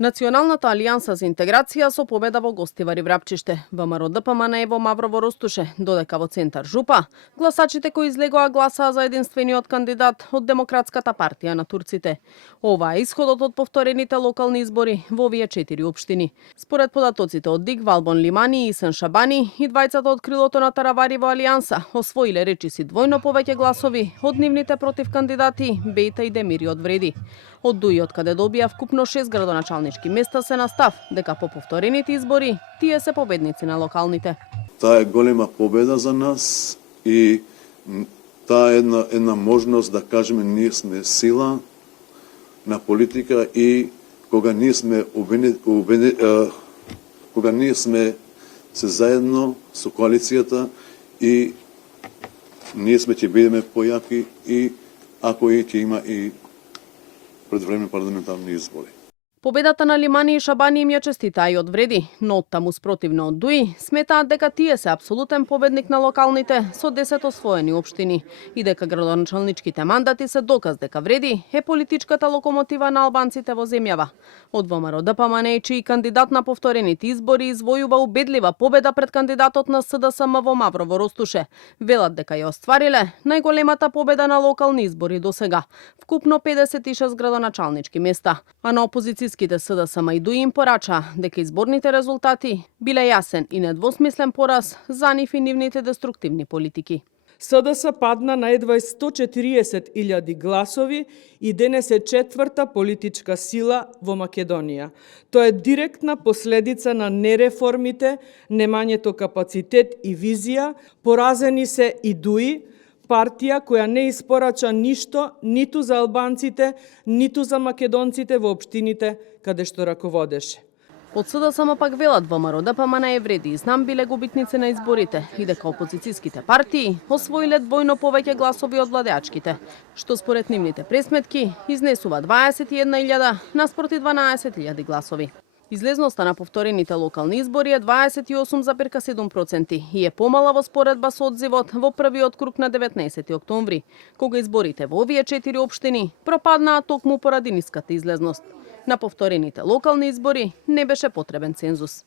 Националната алијанса за интеграција со победа во Гостивари Врапчиште, ВМРО ДПМН во Маврово Ростуше, додека во центар Жупа, гласачите кои излегоа гласаа за единствениот кандидат од Демократската партија на турците. Ова е исходот од повторените локални избори во овие 4 општини. Според податоците од ДИК, Валбон Лимани и Исен Шабани, и двајцата од крилото на Таравари во Алијанса освоиле речиси двојно повеќе гласови од нивните против кандидати Бејта и Демири од Вреди. Од Дуи, од каде добија вкупно 6 градоначалнички места, се на став дека по повторените избори тие се победници на локалните. Таа е голема победа за нас и таа е една можност да кажеме ние сме сила на политика и кога ние сме кога ние сме се заедно со коалицијата и ние сме ќе бидеме појаки и ако и ќе има и предвремен парламентарни избори. Победата на Лимани и Шабани им ја честитаа и од Вреди, но оттаму спротивно од Дуи сметаат дека тие се апсолутен победник на локалните со 10 освоени општини и дека градоначалничките мандати се доказ дека Вреди е политичката локомотива на албанците во земјава. Од ВМРО ДПМН, чиј кандидат на повторените избори извојува убедлива победа пред кандидатот на СДСМ во Маврово Ростуше, велат дека ја оствариле најголемата победа на локални избори досега, вкупно 56 градоначалнички места, а на опозициските СДСМ и Дуи им порача дека изборните резултати биле јасен и недвосмислен пораз за нив и нивните деструктивни политики. СДС падна на едва 140.000 гласови и денес е четврта политичка сила во Македонија. Тоа е директна последица на нереформите, немањето капацитет и визија, поразени се и Дуи, партија која не испорача ништо ниту за албанците, ниту за македонците во општините каде што раководеше. Од СДСМ пак велат ВМРО ДПМН и Вреди и Знам биле губитници на изборите и дека опозицијските партии освоиле двојно повеќе гласови од владеачките, што според нивните пресметки изнесува 21.000 наспроти 12.000 гласови. Излезноста на повторените локални избори е 28,7% и е помала во споредба со одзивот во првиот круг на 19 октомври, кога изборите во овие 4 општини пропаднаа токму поради ниската излезност. На повторените локални избори не беше потребен цензус.